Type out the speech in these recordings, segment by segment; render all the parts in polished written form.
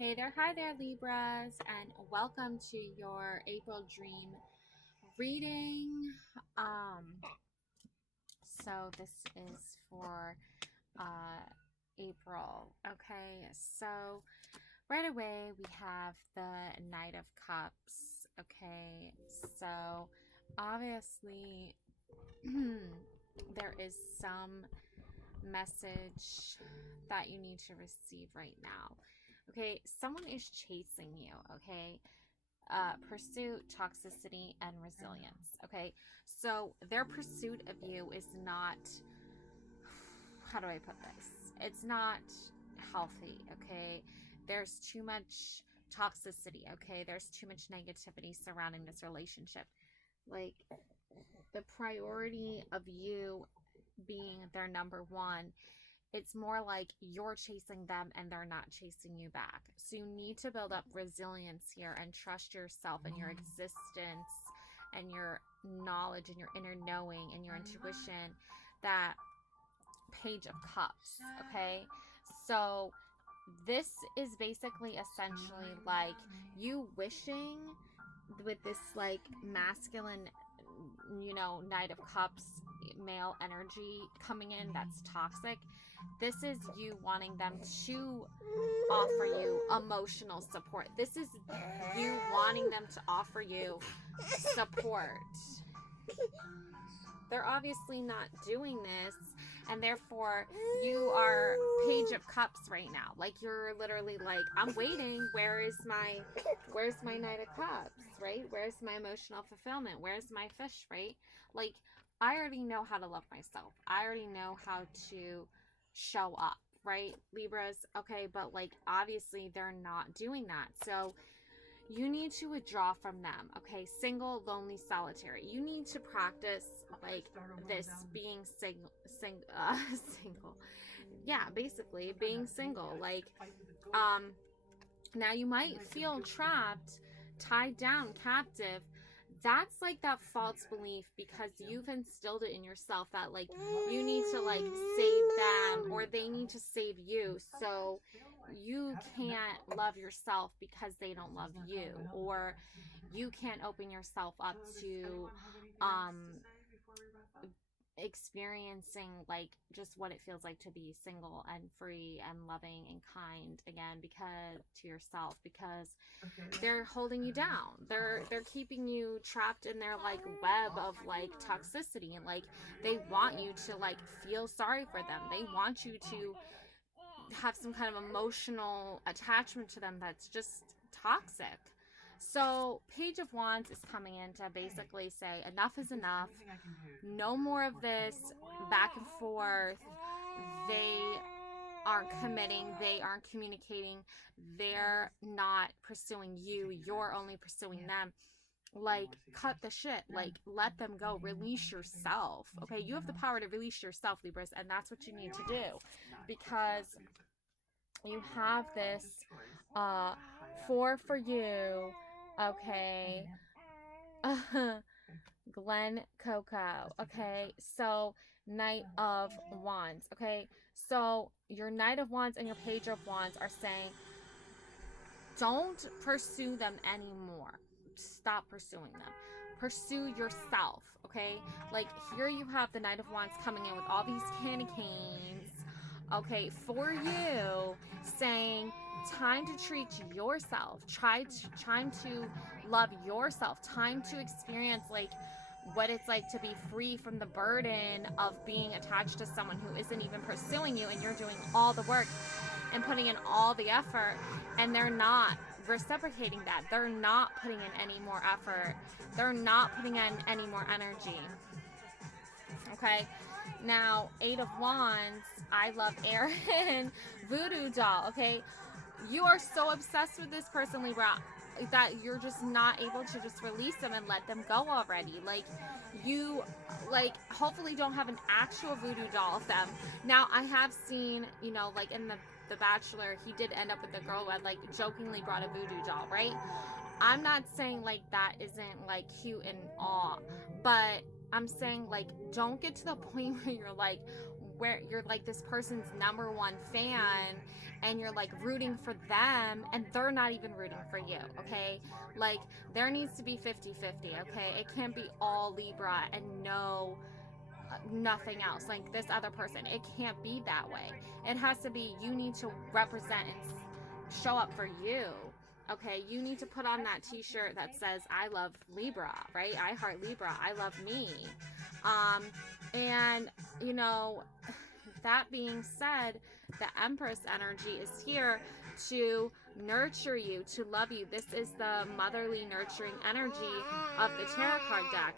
Hey there, hi there, Libras, and welcome to your April dream reading. Um, so this is for uh April. Okay, so right away we have the Knight of Cups. Okay, so obviously there is some message that you need to receive right now. Okay, someone is chasing you. Okay, pursuit, toxicity, and resilience. Okay, so their pursuit of you is not, how do I put this? It's not healthy. Okay, there's too much toxicity. Okay, there's too much negativity surrounding this relationship. Like, the priority of you being their number one, it's more like you're chasing them and they're not chasing you back. So you need to build up resilience here and trust yourself and your existence and your knowledge and your inner knowing and your intuition. That Page of Cups, okay? So this is basically essentially like you wishing with this like masculine, Knight of Cups male energy coming in that's toxic. This is you wanting them to offer you emotional support. This is you wanting them to offer you support. They're obviously not doing this, and therefore you are Page of Cups right now. Like, you're literally like, I'm waiting. Where's my Knight of Cups, right? Where's my emotional fulfillment? Where's my fish, right? Like, I already know how to love myself. I already know how to show up, right, Libras? Okay, but like, obviously they're not doing that. So you need to withdraw from them. Okay, single, lonely, solitary. You need to practice like this being single. Yeah, basically being single. Like, um now you might feel trapped, tied down, captive. That's like that false belief because you've instilled it in yourself that like you need to like save them or they need to save you. So you can't love yourself because they don't love you, or you can't open yourself up to um experiencing like just what it feels like to be single and free and loving and kind again, because to yourself, because they're holding you down. They're keeping you trapped in their like web of like toxicity, and like they want you to like feel sorry for them. They want you to have some kind of emotional attachment to them that's just toxic. So, Page of Wands is coming in to basically say enough is enough. No more of this back and forth. They aren't committing, they aren't communicating, they're not pursuing you, you're only pursuing them. Like, cut the shit, like, let them go, release yourself. Okay, you have the power to release yourself, Libras, and that's what you need to do, because you have this uh four for you. Okay. Glen Coco. Okay, so Knight of Wands. Okay, so your Knight of Wands and your Page of Wands are saying don't pursue them anymore. Stop pursuing them. Pursue yourself. Okay, like here you have the Knight of Wands coming in with all these candy canes. Okay, for you, saying time to treat yourself. Time to love yourself. Time to experience like what it's like to be free from the burden of being attached to someone who isn't even pursuing you, and you're doing all the work and putting in all the effort, and they're not reciprocating that. They're not putting in any more effort. They're not putting in any more energy. Okay, now Eight of Wands, I love Aaron. Voodoo doll. Okay, you are so obsessed with this person, Libra, that you're just not able to just release them and let them go already. Like, you like hopefully don't have an actual voodoo doll of them. Now I have seen, like in the Bachelor, he did end up with the girl who had like jokingly brought a voodoo doll, right? I'm not saying like that isn't like cute and all, but I'm saying like don't get to the point where you're like, where you're like this person's number one fan and you're like rooting for them and they're not even rooting for you, okay? Like there needs to be 50-50, okay? It can't be all Libra and nothing else, like this other person. It can't be that way. It has to be, you need to represent and show up for you. Okay, you need to put on that t-shirt that says I love Libra, right? I heart Libra, I love me. And you know, that being said, the Empress energy is here to nurture you, to love you. This is the motherly nurturing energy of the tarot card deck.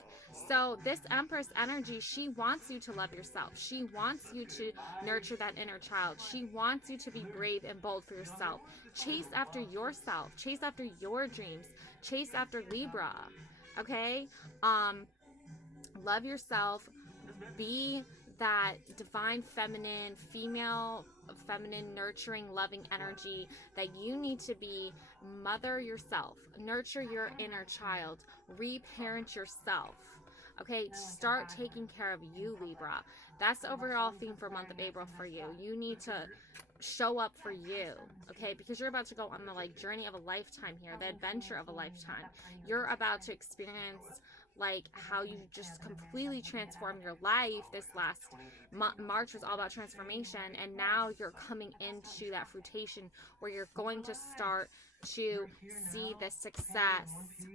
So this Empress energy, she wants you to love yourself. She wants you to nurture that inner child. She wants you to be brave and bold for yourself. Chase after yourself. Chase after your dreams. Chase after Libra. Okay? Love yourself. Be that divine feminine, feminine, nurturing, loving energy that you need to be. Mother yourself. Nurture your inner child. Reparent yourself. Okay, start taking care of you, Libra. That's the overall theme for month of April for you. You need to show up for you, okay? Because you're about to go on the like journey of a lifetime here, the adventure of a lifetime. You're about to experience like how you just completely transform your life. This last March was all about transformation, and now you're coming into that fruition where you're going to start to see the success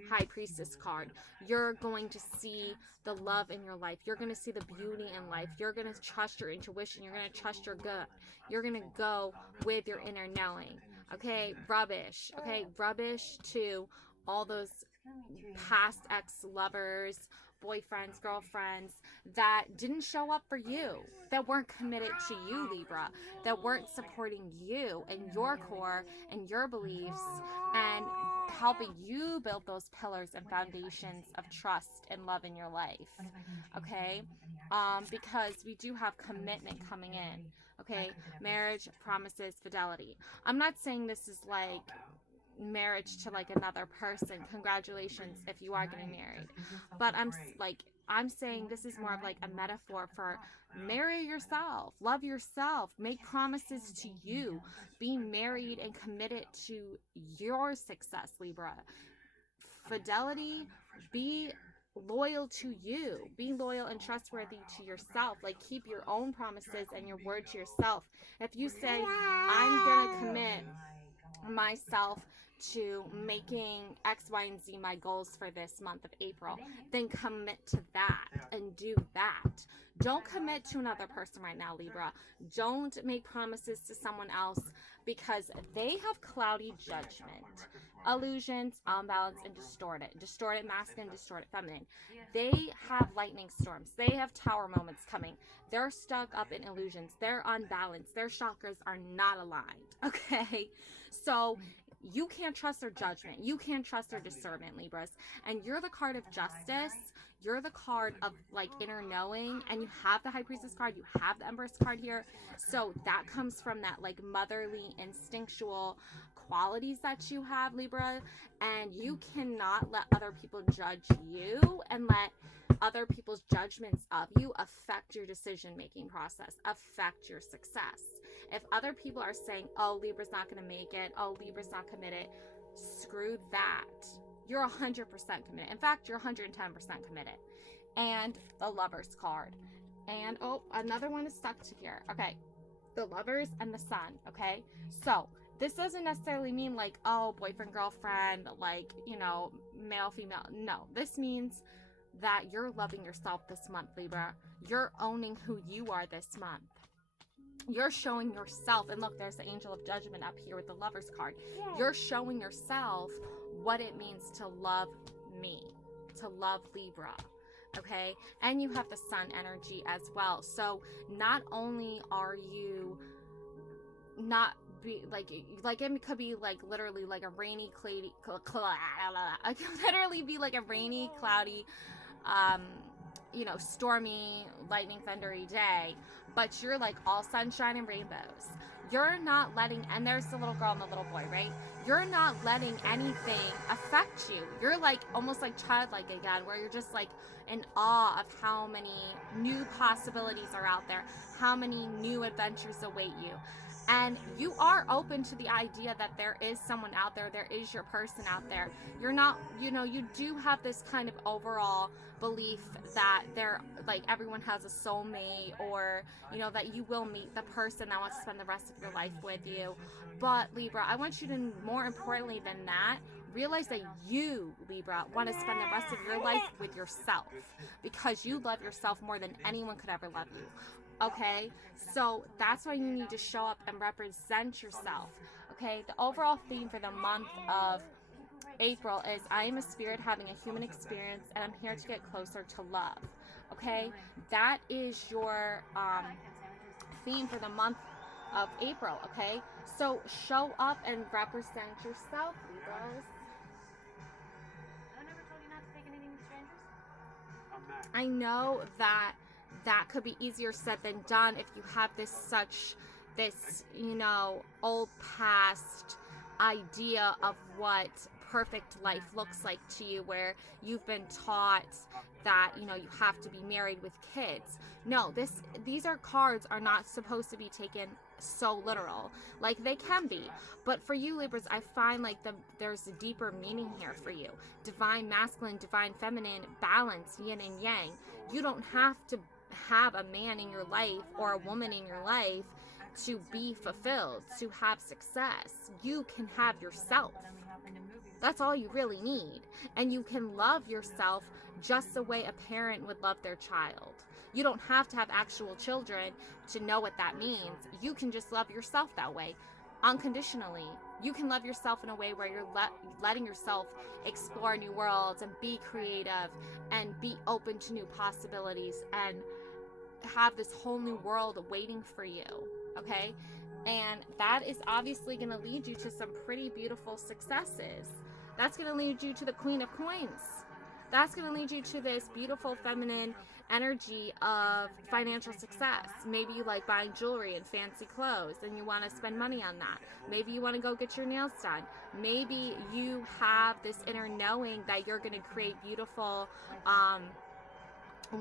High Priestess card. You're going to see the love in your life. You're going to see the beauty in life. You're going to trust your intuition. You're going to trust your gut. You're going to go with your inner knowing. Okay, rubbish. Okay, rubbish to all those past ex-lovers, boyfriends, girlfriends that didn't show up for you, that weren't committed to you, Libra, that weren't supporting you and your core and your beliefs and helping you build those pillars and foundations of trust and love in your life. Okay? Because we do have commitment coming in. Okay? Marriage, promises, fidelity. I'm not saying this is like marriage to like another person. Congratulations if you are getting married, but I'm saying this is more of like a metaphor for marry yourself, love yourself, make promises to you, be married and committed to your success, Libra. Fidelity, be loyal to you, be loyal and trustworthy to yourself. Like keep your own promises and your word to yourself. If you say I'm gonna commit myself to making X, Y, and Z my goals for this month of April, then commit to that and do that. Don't commit to another person right now, Libra. Don't make promises to someone else because they have cloudy judgment, illusions, unbalanced, and distorted. Distorted masculine, distorted feminine. They have lightning storms. They have tower moments coming. They're stuck up in illusions. They're unbalanced. Their chakras are not aligned. Okay? So you can't trust their judgment. You can't trust their discernment, Libras. And you're the card of justice. You're the card of like inner knowing. And you have the High Priestess card. You have the Empress card here. So that comes from that like motherly, instinctual qualities that you have, Libra. And you cannot let other people judge you and let other people's judgments of you affect your decision-making process, affect your success. If other people are saying, oh, Libra's not going to make it, oh, Libra's not committed, screw that. You're 100% committed. In fact, you're 110% committed. And the Lovers card. And, oh, another one is stuck to here. Okay, the Lovers and the Sun, okay? So, this doesn't necessarily mean like, oh, boyfriend, girlfriend, like, you know, male, female. No, this means that you're loving yourself this month, Libra. You're owning who you are this month. You're showing yourself, and look, there's the Angel of Judgment up here with the Lovers card. You're showing yourself what it means to love me, to love Libra, okay? And you have the Sun energy as well. So not only are you not be like it could be like literally like a rainy, cloudy, it could literally be like a rainy, cloudy, you know, stormy, lightning, thundery day, but you're like all sunshine and rainbows. you're not letting, and there's the little girl and the little boy, right? You're not letting anything affect you. You're like almost like childlike again, where you're just like in awe of how many new possibilities are out there, how many new adventures await you. And you are open to the idea that there is someone out there, there is your person out there. You're not, you do have this kind of overall belief that there, like, everyone has a soulmate, or that you will meet the person that wants to spend the rest of your life with you. But Libra, I want you to, more importantly than that, realize that you, Libra, want to spend the rest of your life with yourself, because you love yourself more than anyone could ever love you. Okay, so that's why you need to show up and represent yourself. Okay, the overall theme for the month of April is I am a spirit having a human experience, and I'm here to get closer to love. Okay, that is your theme for the month of April. Okay, so show up and represent yourself, Libras. I never told you not to take anything with strangers. I know that could be easier said than done if you have this old past idea of what perfect life looks like to you, where you've been taught that you have to be married with kids. No, these cards are not supposed to be taken so literal. Like, they can be, but for you, Libras, I find like there's a deeper meaning here for you. Divine masculine, divine feminine, balance, yin and yang. You don't have to have a man in your life or a woman in your life to be fulfilled, to have success. You can have yourself. That's all you really need. And you can love yourself just the way a parent would love their child. You don't have to have actual children to know what that means. You can just love yourself that way, unconditionally. You can love yourself in a way where you're letting yourself explore new worlds and be creative and be open to new possibilities and have this whole new world waiting for you. Okay, and that is obviously going to lead you to some pretty beautiful successes. That's going to lead you to the Queen of Coins. That's going to lead you to this beautiful feminine energy of financial success. Maybe you like buying jewelry and fancy clothes and you want to spend money on that. Maybe you want to go get your nails done. Maybe you have this inner knowing that you're going to create beautiful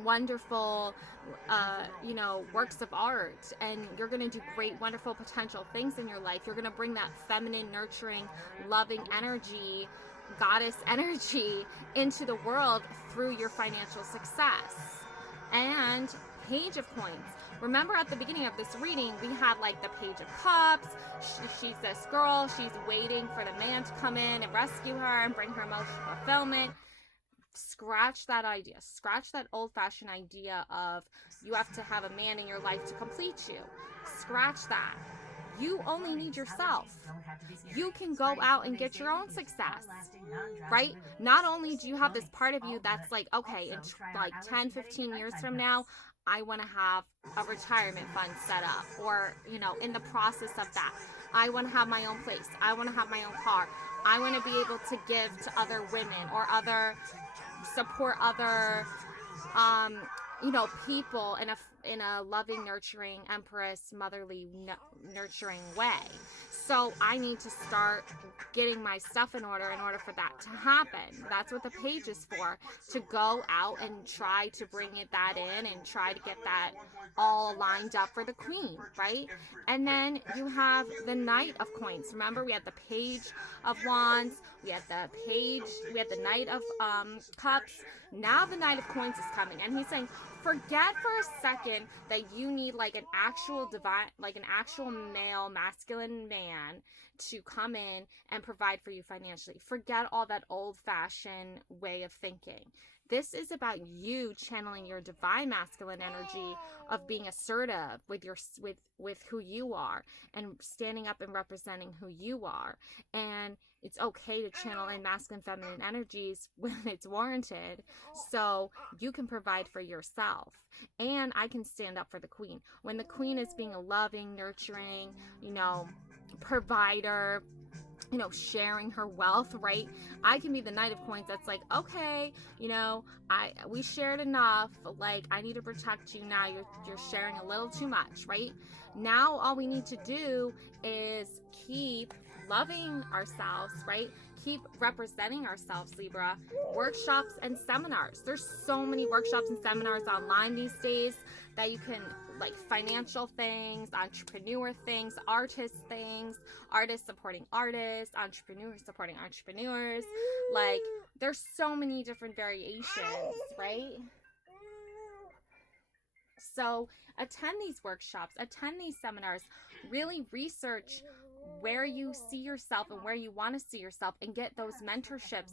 wonderful works of art, and you're going to do great, wonderful, potential things in your life. You're going to bring that feminine, nurturing, loving energy, goddess energy into the world through your financial success. And Page of Coins. Remember, at the beginning of this reading, we had like the Page of Cups. She's this girl, she's waiting for the man to come in and rescue her and bring her emotional fulfillment. Scratch that idea. Scratch that old-fashioned idea of you have to have a man in your life to complete you. Scratch that. You only need yourself. You can go out and get your own success, right? Not only do you have this part of you that's like, okay, in like 10, 15 years from now, I want to have a retirement fund set up, or, in the process of that, I want to have my own place. I want to have my own car. I want to be able to give to other women or support other people in a loving, nurturing, empress, motherly, nurturing way. So I need to start getting my stuff in order for that to happen. That's what the page is for, to go out and try to bring that in and try to get that all lined up for the queen, right? And then you have the Knight of Coins. Remember, we had the Page of Wands, we had the Knight of Cups. Now the Knight of Coins is coming, and he's saying, forget for a second that you need like an actual male, masculine man to come in and provide for you financially. Forget all that old-fashioned way of thinking. This is about you channeling your divine masculine energy of being assertive with who you are and standing up and representing who you are. And it's okay to channel in masculine, feminine energies when it's warranted, so you can provide for yourself. And I can stand up for the queen. When the queen is being a loving, nurturing, provider, sharing her wealth, right? I can be the Knight of Coins that's like, okay, we shared enough. Like, I need to protect you now. You're sharing a little too much, right? Now all we need to do is keep loving ourselves, right? Keep representing ourselves, Libra. Workshops and seminars. There's so many workshops and seminars online these days that you can, like, financial things, entrepreneur things, artist things, artists supporting artists, entrepreneurs supporting entrepreneurs. Like, there's so many different variations, right? So attend these workshops, attend these seminars, really research where you see yourself and where you want to see yourself, and get those mentorships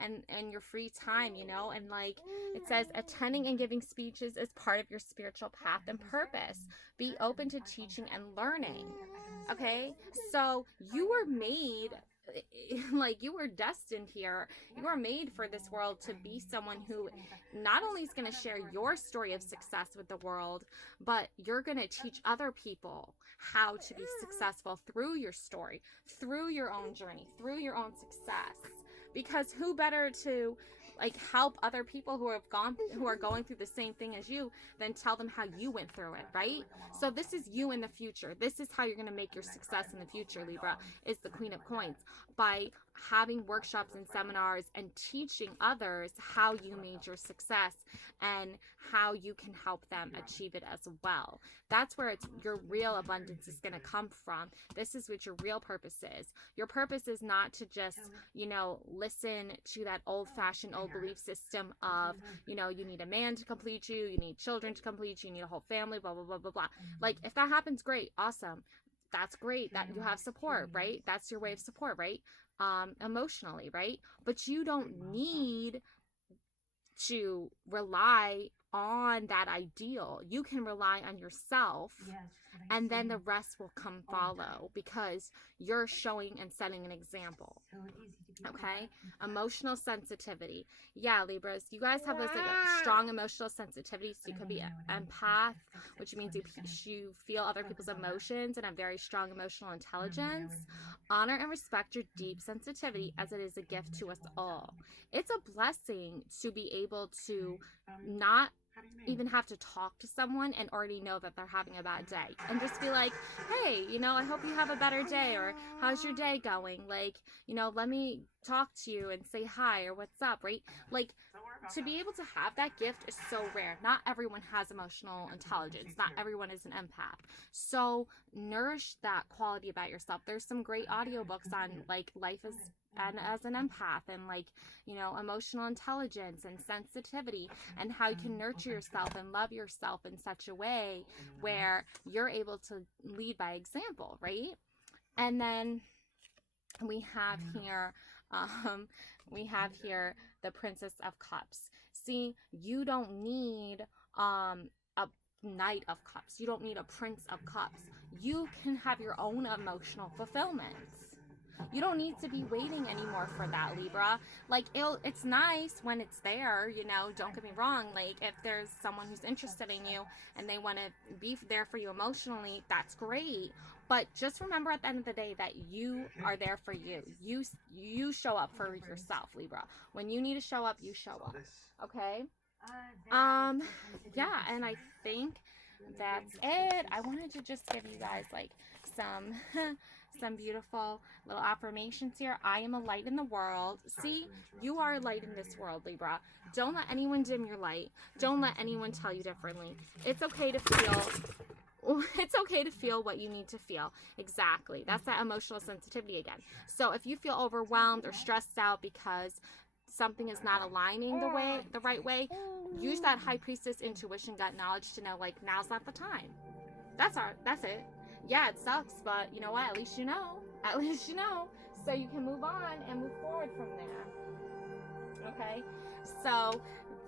and your free time, and like it says, attending and giving speeches is part of your spiritual path and purpose. Be open to teaching and learning. Okay, so you were made, like, you were destined here. You are made for this world to be someone who not only is going to share your story of success with the world, but you're going to teach other people how to be successful through your story, through your own journey, through your own success. Because who better to, like, help other people who are going through the same thing as you than tell them how you went through it, right? So this is you in the future. This is how you're going to make your success in the future, Libra, is the Queen of Coins, by having workshops and seminars and teaching others how you made your success and how you can help them achieve it as well. That's where your real abundance is going to come from. This is what your real purpose is. Your purpose is not to just, listen to that old-fashioned old belief system of, you need a man to complete you, you need children to complete you, you need a whole family, blah, blah, blah, blah, blah. Like, if that happens, great, awesome. That's great that you have support, right? That's your way of support, right? Emotionally, right? But you don't need to rely on that ideal. You can rely on yourself, and then the rest will come follow, because you're showing and setting an example. Okay? Emotional sensitivity. Yeah, Libras, you guys have this, like, a strong emotional sensitivity. So you could be an empath, which means you feel other people's emotions and have very strong emotional intelligence. Honor and respect your deep sensitivity, as it is a gift to us all. It's a blessing to be able to not even have to talk to someone and already know that they're having a bad day, and just be like, hey, I hope you have a better day, or how's your day going? Like, let me talk to you and say hi, or what's up, right? Like, to be able to have that gift is so rare. Not everyone has emotional intelligence. Not everyone is an empath. So nourish that quality about yourself. There's some great audiobooks on, like, life as an empath, and, like, emotional intelligence and sensitivity, and how you can nurture yourself and love yourself in such a way where you're able to lead by example, right? And then we have here the Princess of Cups. See, you don't need a Knight of Cups. You don't need a Prince of Cups. You can have your own emotional fulfillment. You don't need to be waiting anymore for that, Libra. Like, it's nice when it's there, don't get me wrong. Like, if there's someone who's interested in you and they want to be there for you emotionally, that's great. But just remember at the end of the day that you are there for you. You show up for yourself, Libra. When you need to show up, you show up. Okay? Yeah, and I think that's it. I wanted to just give you guys, like, some beautiful little affirmations here. I am a light in the world. See, you are a light in this world, Libra. Don't let anyone dim your light. Don't let anyone tell you differently. It's okay to feel what you need to feel. Exactly. That's that emotional sensitivity again. So if you feel overwhelmed or stressed out because something is not aligning the right way, use that High Priestess intuition, gut knowledge to know, like, now's not the time. That's it. Yeah, it sucks, but you know what? At least you know. So you can move on and move forward from there. Okay? So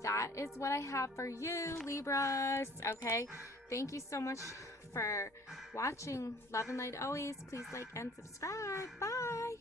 that is what I have for you, Libras. Okay? Thank you so much for watching. Love and light always. Please like and subscribe. Bye.